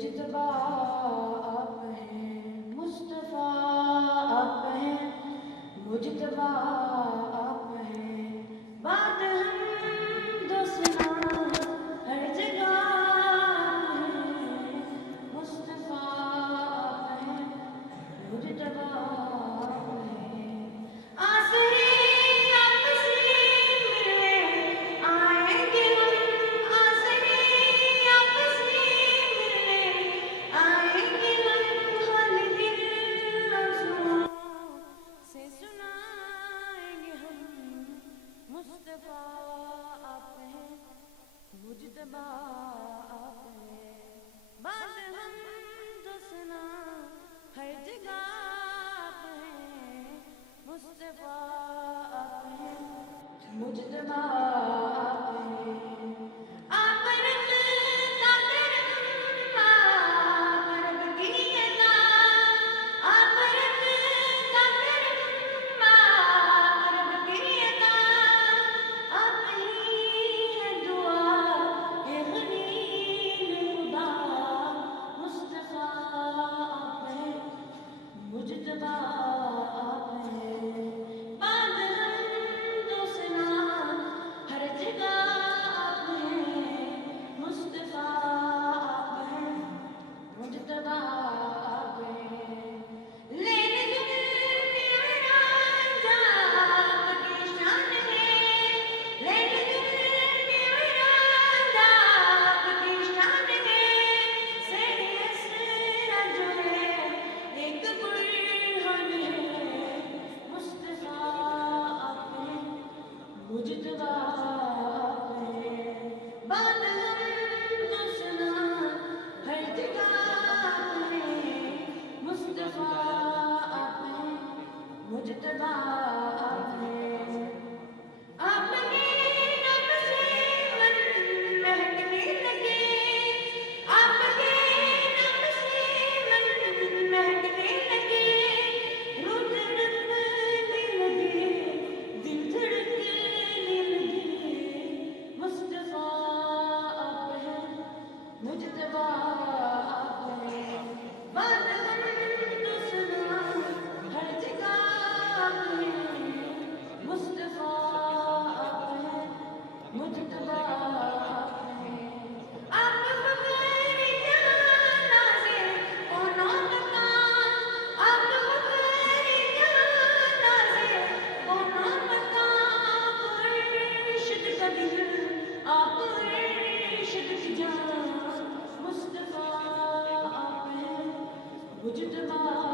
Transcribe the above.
مجتبیٰ آپ ہیں، مصطفیٰ آپ ہیں، مجتبیٰ آپ ہیں، بات حمد و ثنا ہر جگہ آپ ہیں، مصطفیٰ آپ ہیں، مجتبیٰ آپ ہیں، آسے آپ سے ملنے آئیں گے ہم، آسے آپ سے ملنے آئیں گے ہم، خالد الاسماء سے سنائیں گے ہم، مصطفیٰ آپ ہیں، مجتبیٰ آپ ہیں، بات حمد و ثنا ہر جگہ آپ ہیں، مصطفیٰ آپ ہیں، مجتبیٰ آپ ہیں، آپ رب کا کرم، آپ رب کی عطا، آپ رب کا کرم، آپ رب کی عطا، آپ ہی ہے دعا کہ خلیل خدا، مصطفیٰ آپ ہیں، مجتبیٰ آپ ہیں، بات حمد و ثنا ہر جگہ آپ ہیں، مصطفیٰ آپ ہیں، مجتبیٰ آپ ہیں، لیل دنیا راجہ آپ کی شان ہے، لیل دنیا راجہ آپ کی شان ہے، سیر اسرا جو ہے ایک برہان ہے، مصطفیٰ آپ ہیں، مجتبیٰ آپ ہیں، بات حمد و ثنا ہر جگہ آپ ہیں، مصطفیٰ آپ ہیں، مجتبیٰ آپ ہیں، آپ کے نام سے من مہکنے لگے، آپ کے نام سے من مہکنے لگے، روح تڑپنے لگے، دل دھڑکنے لگے، مصطفیٰ آپ ہیں، مجتبیٰ آپ ہیں، بات حمد و ثنا ہر جگہ آپ ہیں، مصطفیٰ آپ ہیں، مجتبیٰ آپ ہیں، آپ فخر جہاں نازِ کون و مکان، آپ فخر جہاں نازِ کون و مکان، آپ ارشد کا دل، آپ ارشد کی جان، مصطفیٰ آپ ہیں، مجتبیٰ